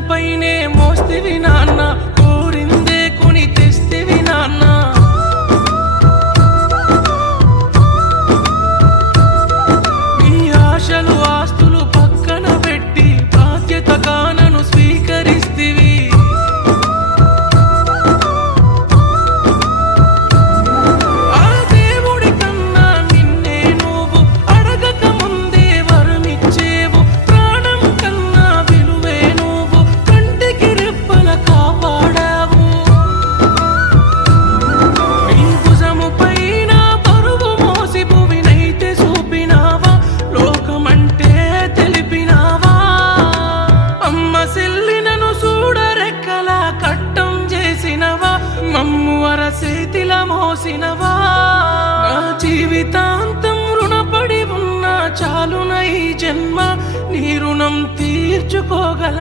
తలపైనే మోస్తివి నాన్న, కోరిందే కొని తెస్తివి నాన్న. నీ ఆశలు ఆస్తులు పక్కన పెట్టి బాధ్యతగా నన్ను స్వీకరిస్తివి. ఆ దేవుడి కన్నా నిన్నే నువ్వు అడగక ముందే వరమిచ్చేవు. ప్రాణం కన్నా విలువే నువ్వు కంటికి రెప్పల కాపాడావు. నీ భుజము పైన బరువు మోసి భువినైతే చూపినావా, లోకమంటే తెలిపినావా. అమ్మ సెల్లినను చూడరెక్కలా కట్టం చేసినవా, మమ్ము అరచేతిల మోసినవా. నా జీవితాంతం రుణపడి ఉన్నా చాలున ఈ జన్మ, నీ రుణం తీర్చుకోగల